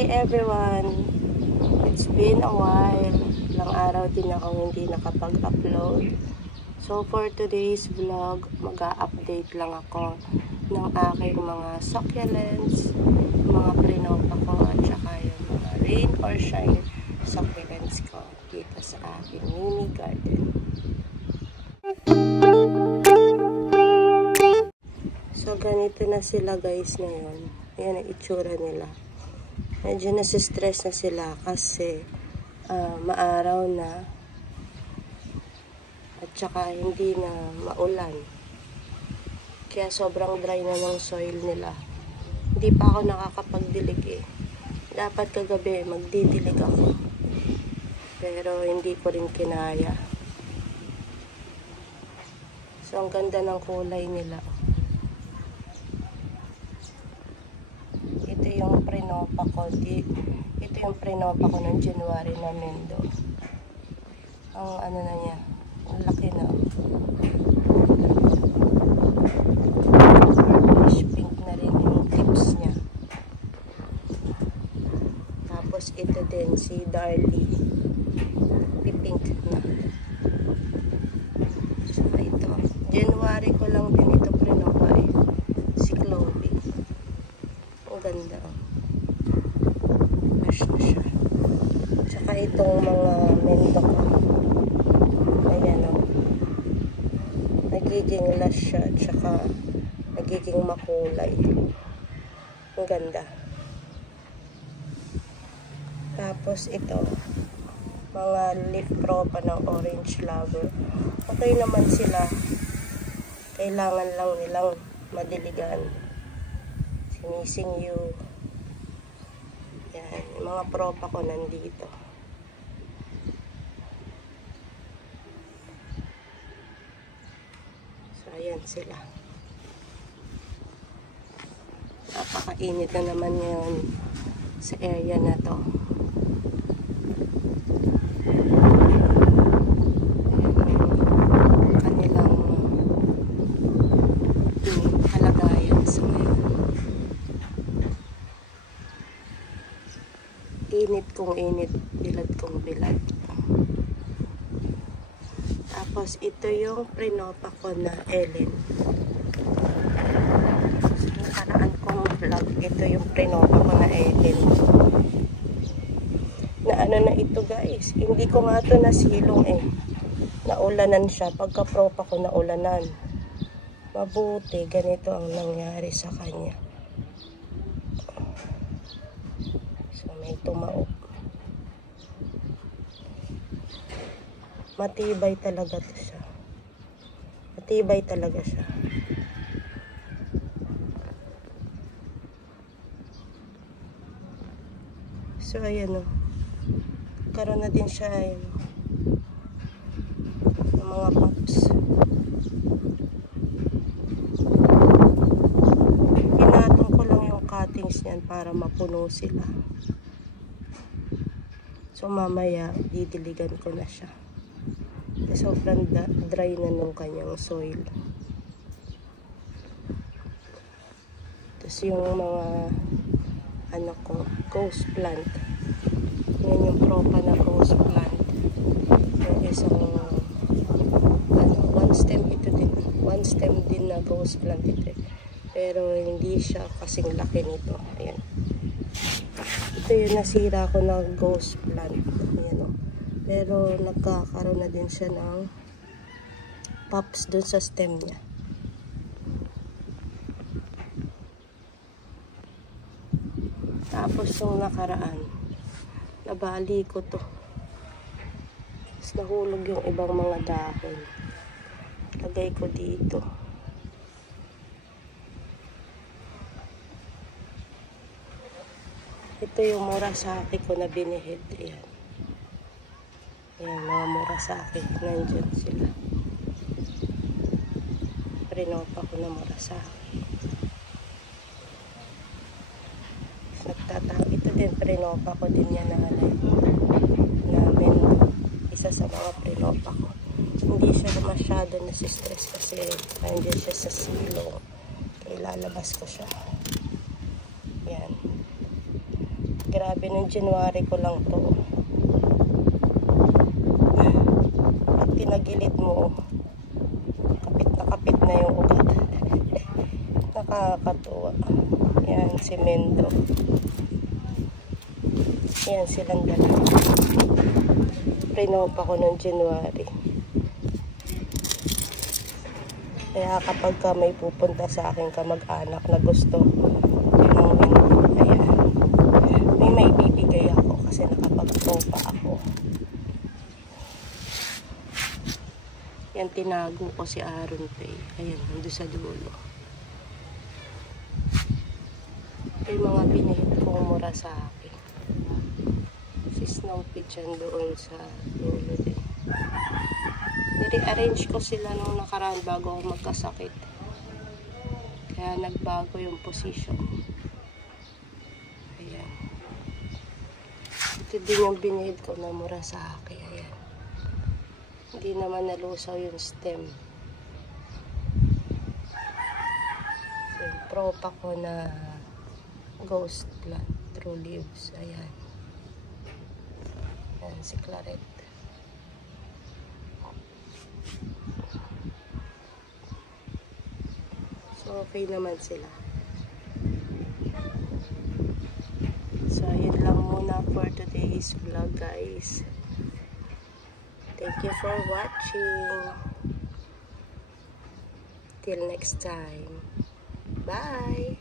Hi everyone! It's been a while. Ilang araw din akong hindi nakapag-upload. So for today's vlog, mag-a-update lang ako ng aking mga succulents, mga prinopa ko, at saka yung mga rain or shine succulents ko dito sa aking mini garden. So ganito na sila guys ngayon. Ayan ang itsura nila. Medyo nasistress na sila kasi maaraw na at saka hindi na maulan. Kaya sobrang dry na ng soil nila. Hindi pa ako nakakapagdilig eh. Dapat kagabi magdidilig ako. Pero hindi ko rin kinaya. So ang ganda ng kulay nila. Ito yung prinopa ko. Ito yung prinopa ko ng January na Mendo. Ang ano na niya. Ang laki na. Fish pink na rin yung tips niya. Tapos ito din si Darlie. Pipink na. So ito. January ko lang din ito prinopa eh. Si Chloe. Ang ganda. Lush na siya. Tsaka itong mga mendo ko. Ayan o. Nagiging lush siya. Tsaka nagiging makulay. Ang ganda. Tapos ito. Mga leaf propa ng orange lover. Okay naman sila. Kailangan lang nilang madiligan. Missing you. Yan. Yung mga propa ko nandito. So, ayan sila. Napakainit na naman yun sa area na to. Kanilang halagayan sa ngayon. Init kong init, bilad kong bilad. Tapos ito yung prinopa ko na Ellen. Sa nakaraan kong vlog, ito yung prinopa ko na Ellen. Na ano na ito guys, hindi ko nga ito nasilong eh. Naulanan siya, pagka propa ko naulanan. Mabuti, ganito ang nangyari sa kanya. May tumaok. Matibay talaga to siya. Matibay talaga siya. So ayan o. Karoon na din siya ayan o. Ng mga pups. Pinatong ko lang yung cuttings niyan para mapuno sila. So mamaya didiligan ko na siya. Sobrang dry na nung kanyang soil. Tapos yung mga ano ko, ghost plant. Yan yung propa na ghost plant. Yung isang ano, one stem ito din. One stem din na ghost plant ito. Pero hindi siya kasing laki nito. Ayan. Ito yung nasira ko na ghost plant. Ayan o. Pero nagkakaroon na din siya ng pops dun sa stem niya. Tapos yung nakaraan, nabali ko to. Tapos nahulog yung ibang mga dahon. Lagay ko dito. Ito yung murasaki ko na binihid. Ayan. Ayan, mga murasaki. Nandyan sila. Prinopa ko na murasaki. Ito din, prinopa ko din yan na namin. Isa sa mga prinopa ko. Hindi siya masyado nasistress kasi nandiyan siya sa silong. Kaya lalabas ko siya. Yan. Grabe, nung January ko lang to. Pag tinagilid mo, kapit na yung ugat. Nakakatuwa. Yan, si Mendo. Yan, silang dalawa. Prinop ako nung January. Kaya kapag ka may pupunta sa akin kamag-anak na gusto ng Mendo, ayan, may maibibigay ako kasi nakapag-propa ako. Yan, tinago ko si Aaron Pay. Ayan, nandun sa dulo. May mga binihit kong mura sa akin. Si Snow Peach yan doon sa dulo din. Nire-arrange ko sila nung nakaraan bago ako magkasakit. Kaya nagbago yung position. Ayan. Ito din yung binihit ko na mura sa akin. Ayan. Hindi naman nalusaw yung stem. So, yung propa ko na ghost plant, true leaves. Ayan. Ayan si Claret. So, okay naman sila. So, yun lang muna for today's vlog, guys. Thank you for watching. Till next time. Bye!